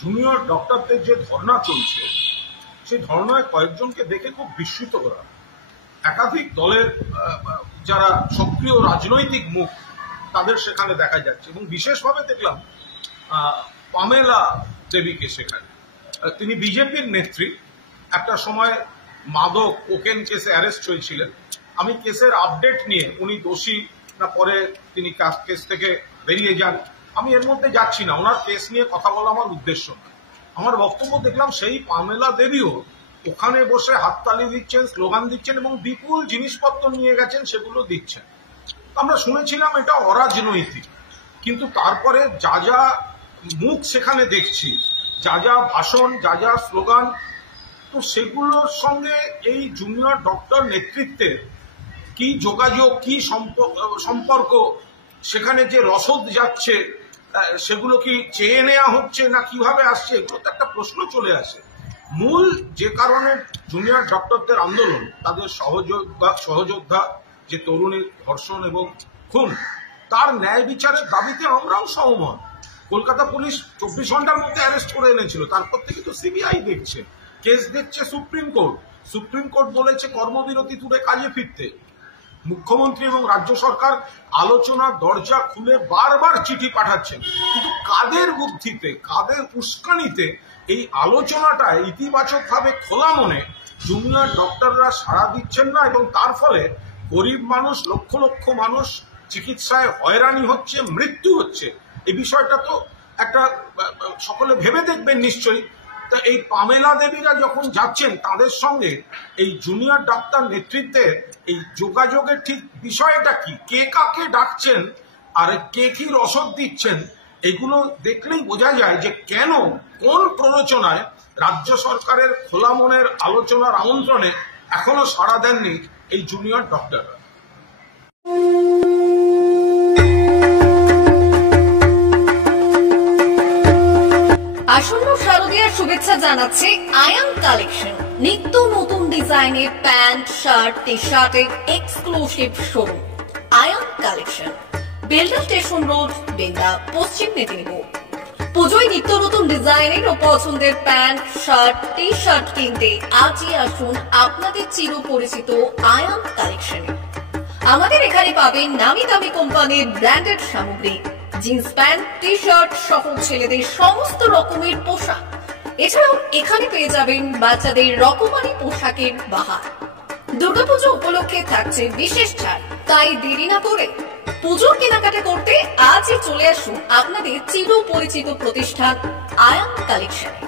Junior ডক্টরদের যে ধর্ণা চলছে সেই ধর্ণায় কয়েকজনকে দেখে খুব বিস্মিত করা। একাধিক দলের যারা সক্রিয় রাজনৈতিক মুখ তাদের সেখানে দেখা যাচ্ছে এবং বিশেষভাবে দেখলাম পামেলা দেবীকে সেখানে। তিনি বিজেপির নেত্রী, একটা সময় মাদক কোকেন কেসে অ্যারেস্ট হয়েছিলেন। আমি কেসের আপডেট নিয়ে উনি দোষী না পরে তিনি কেস থেকে বেরিয়ে যান আমি এর মধ্যে যাচ্ছি না, ওনার কেস নিয়ে কথা বলা আমার উদ্দেশ্য না। আমার বক্তব্য দেখলাম সেই পামেলা দেবীও ওখানে বসে হাততালি দিচ্ছেন, স্লোগান দিচ্ছেন এবং বিপুল জিনিসপত্র নিয়ে গেছেন, সেগুলো দিচ্ছেন। আমরা শুনেছিলাম এটা অরাজনৈতিক, কিন্তু তারপরে যা যা মুখ সেখানে দেখছি, যা যা ভাষণ, যা যা স্লোগান, তো সেগুলোর সঙ্গে এই জুনিয়র ডক্টর নেতৃত্বের কি যোগাযোগ, কি সম্পর্ক, সেখানে যে রসদ যাচ্ছে সেগুলো কি চেয়ে নেওয়া হচ্ছে না কিভাবে আসছে, এগুলো তো একটা প্রশ্ন চলে আসে। মূল যে কারণে জুনিয়র ডক্টরদের আন্দোলন, তাদের সহযোদ্ধা যে তরুণীর ধর্ষণ এবং খুন, তার ন্যায় বিচারের দাবিতে আমরাও সহমত। কলকাতা পুলিশ 24 ঘন্টার মধ্যে অ্যারেস্ট করে এনেছিল, তারপর থেকে তো সিবিআই দেখছে, কেস দেখছে সুপ্রিম কোর্ট। সুপ্রিম কোর্ট বলেছে কর্মবিরতি তুলে কাজে ফিরতে। মুখ্যমন্ত্রী এবং রাজ্য সরকার আলোচনার দরজা খুলে বারবার চিঠি পাঠাচ্ছেন, কিন্তু কাদের বুদ্ধিতে, কাদের উস্কানিতে এই আলোচনাটা ইতিবাচকভাবে খোলা মনে জুনিয়র ডক্টররা সাড়া দিচ্ছেন না এবং তার ফলে গরিব মানুষ, লক্ষ লক্ষ মানুষ চিকিৎসায় হয়রানি হচ্ছে, মৃত্যু হচ্ছে। এই বিষয়টা তো একটা সকলে ভেবে দেখবেন নিশ্চয়ই। তা এই পামেলা দেবীরা যখন যাচ্ছেন, তাদের সঙ্গে এই জুনিয়র ডাক্তার নেতৃত্বের এই যোগাযোগের ঠিক বিষয়টা কি, কে কাকে ডাকছেন আর কে কি রসদ দিচ্ছেন, এগুলো দেখলেই বোঝা যায় যে কেন, কোন প্ররোচনায় রাজ্য সরকারের খোলা মনের আলোচনার আমন্ত্রণে এখনো সাড়া দেননি এই জুনিয়র ডক্টররা। আসন্ন শারদীয়ার শুভেচ্ছা জানাচ্ছে আয়ান কালেকশন। নিত্য নতুন ডিজাইনের প্যান্ট, শার্ট, টি শার্টের exclusive showroom Ayan collection, Belda station road, Belda, Paschim Medinipur. পুজোয় নিত্য নতুন ডিজাইনের ও পছন্দের প্যান্ট, শার্ট, টি শার্ট কিনতে আজই আসুন আপনাদের চিরপরিচিত আয়ান কালেকশনে। আমাদের এখানে পাবেন নামি দামি কোম্পানির ব্র্যান্ডেড সামগ্রী, জিন্স প্যান্ট, টি শার্ট সহ ছেলেদের সমস্ত রকমের পোশাক। এছাড়াও এখানে পেয়ে যাবেন বাচ্চাদের রকমারি পোশাকের বাহার। দুর্গাপুজো উপলক্ষে থাকছে বিশেষ ছাড়, তাই দেরি না করে পুজোর কেনাকাটা করতে আজই চলে আসুন আপনাদের চিরপরিচিত প্রতিষ্ঠান আয়ান কালেকশনে।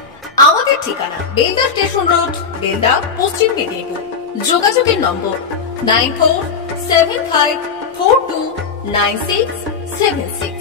আমাদের ঠিকানা বেলদা স্টেশন রোড, বেলদা, পশ্চিম মেদিনীপুর। যোগাযোগের নম্বর 9475429676।